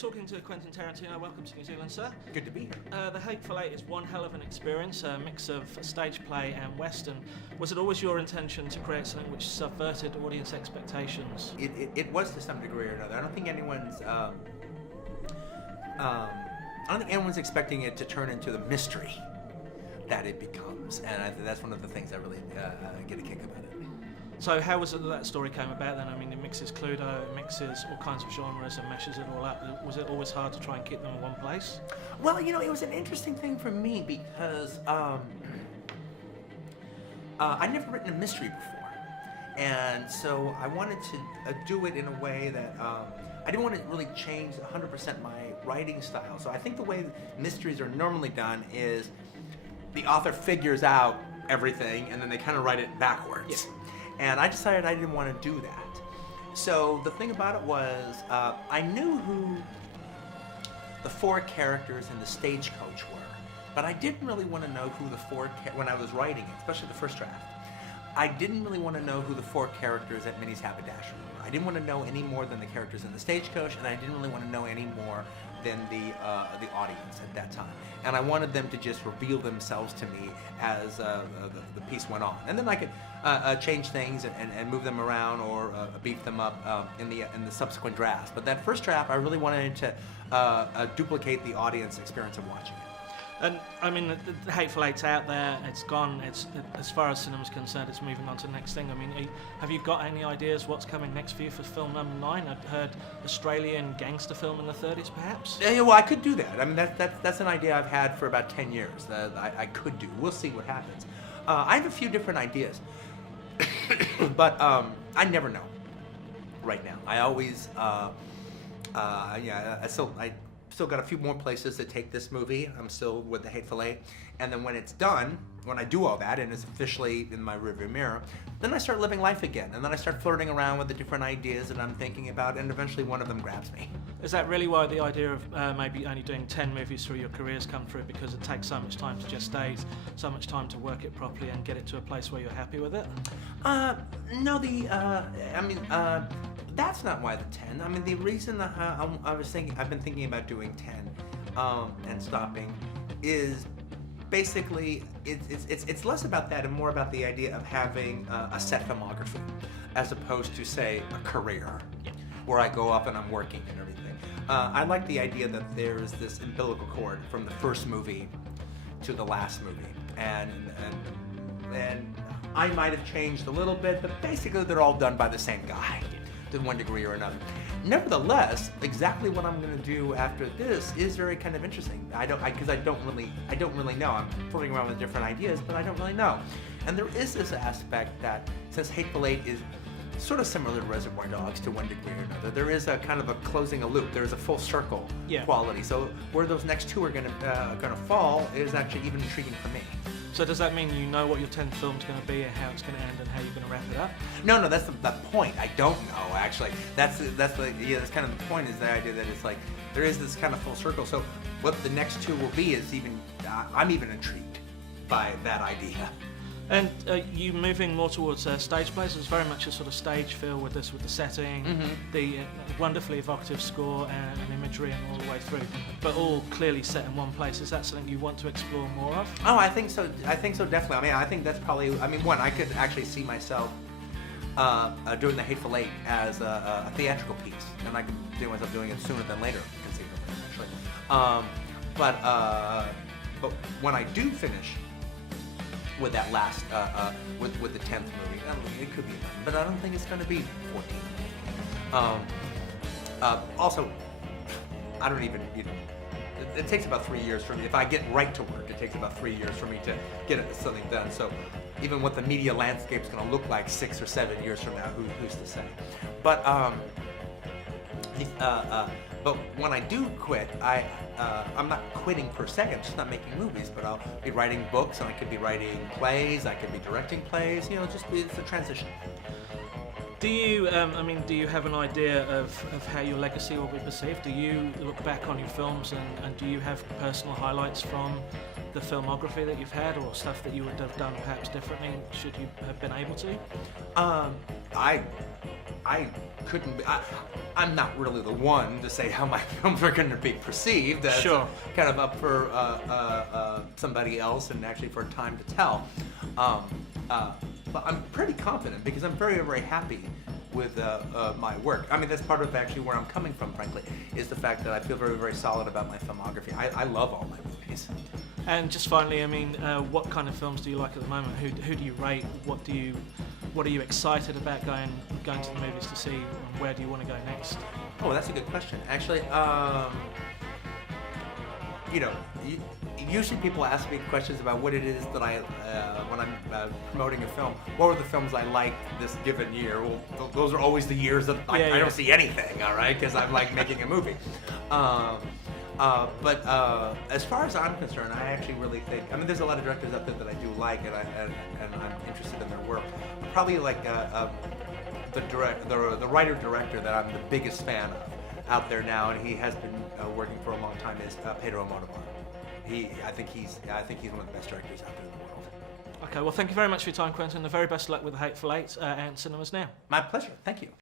Talking to Quentin Tarantino, welcome to New Zealand, sir. Good to be here. The Hateful Eight is one hell of an experience, a mix of stage play and western. Was it always your intention to create something which subverted audience expectations? It was to some degree or another. I don't think anyone's expecting it to turn into the mystery that it becomes, and I think that's one of the things I really get a kick about it. So how was it that story came about then? I mean, it mixes Cluedo, it mixes all kinds of genres and meshes it all up. Was it always hard to try and keep them in one place? Well, it was an interesting thing for me because I'd never written a mystery before. And so I wanted to do it in a way that I didn't want to really change 100% my writing style. So I think the way mysteries are normally done is the author figures out everything and then they kind of write it backwards. Yeah. And I decided I didn't want to do that. So the thing about it was, I knew who the four characters in the Stagecoach were, but I didn't really want to know who the when I was writing it, especially the first draft. I didn't really want to know who the four characters at Minnie's Haberdashery were. I didn't want to know any more than the characters in the Stagecoach, and I didn't really want to know any more than the audience at that time. And I wanted them to just reveal themselves to me as the piece went on. And then I could change things and move them around or beef them up in the subsequent drafts. But that first draft, I really wanted to duplicate the audience experience of watching it. And I mean, the Hateful Eight's out there, it's gone, as far as cinema's concerned, it's moving on to the next thing. I mean, have you got any ideas what's coming next for you for film number 9? I've heard Australian gangster film in the 30s, perhaps? Yeah, well, I could do that. I mean, that's an idea I've had for about 10 years that I could do. We'll see what happens. I have a few different ideas, but I never know right now. I always, I still got a few more places to take this movie. I'm still with the Hateful Eight. And then when it's done, when I do all that and it's officially in my rearview mirror, then I start living life again. And then I start flirting around with the different ideas that I'm thinking about, and eventually one of them grabs me. Is that really why the idea of maybe only doing 10 movies through your career's come through? Because it takes so much time to gestate, so much time to work it properly and get it to a place where you're happy with it? No, that's not why the 10. I mean, the reason I've been thinking about doing 10 and stopping is basically it's less about that and more about the idea of having a set filmography as opposed to, say, a career where I go off and I'm working and everything. I like the idea that there's this umbilical cord from the first movie to the last movie, and I might have changed a little bit, but basically they're all done by the same guy to one degree or another. Nevertheless, exactly what I'm going to do after this is very kind of interesting. Because I don't really know. I'm floating around with different ideas, but I don't really know. And there is this aspect that since Hateful Eight is sort of similar to Reservoir Dogs to one degree or another, there is a kind of a closing a loop. There is a full circle quality. So where those next two are going to fall is actually even intriguing for me. So does that mean you know what your 10th film's going to be and how it's going to end and how you're going to wrap it up? No, that's the point. I don't know, actually. That's kind of the point, is the idea that it's like there is this kind of full circle. So what the next two will be is I'm even intrigued by that idea. And you moving more towards stage plays. It's very much a sort of stage feel with the setting, the wonderfully evocative score and imagery and all the way through, but all clearly set in one place. Is that something you want to explore more of? Oh, I think so. Definitely. I mean, I think that's probably. I mean, I could actually see myself doing the Hateful Eight as a theatrical piece, and I could see myself doing it sooner than later, conceivably, actually. But when I do finish with that last, with the 10th movie, it could be 11, but I don't think it's going to be 14. Also, I don't even, it takes about 3 years for me. If I get right to work, it takes about 3 years for me to get something done. So even what the media landscape is going to look like 6 or 7 years from now, who's to say? But when I do quit, I'm not quitting per se. I'm just not making movies, but I'll be writing books, and I could be writing plays. I could be directing plays. It's a transition. Do you have an idea of how your legacy will be perceived? Do you look back on your films and do you have personal highlights from the filmography that you've had, or stuff that you would have done perhaps differently should you have been able to? I couldn't be. I'm not really the one to say how my films are going to be perceived. That's Sure. kind of up for somebody else and actually for time to tell. But I'm pretty confident because I'm very, very happy with my work. I mean, that's part of actually where I'm coming from, frankly, is the fact that I feel very, very solid about my filmography. I love all my movies. And just finally, I mean, what kind of films do you like at the moment? Who do you rate? What are you excited about going to the movies to see? And where do you want to go next? Oh, that's a good question. Actually, usually people ask me questions about what it is that when I'm promoting a film, what were the films I liked this given year? Well, those are always the years that I don't see anything, all right, because I'm like making a movie. But as far as I'm concerned, I actually really think, I mean, there's a lot of directors out there that I do like, and I'm interested in their work. Probably like the writer-director that I'm the biggest fan of out there now, and he has been working for a long time, is Pedro Almodovar. I think he's one of the best directors out there in the world. Okay, well, thank you very much for your time, Quentin. The very best luck with The Hateful Eight and cinemas now. My pleasure. Thank you.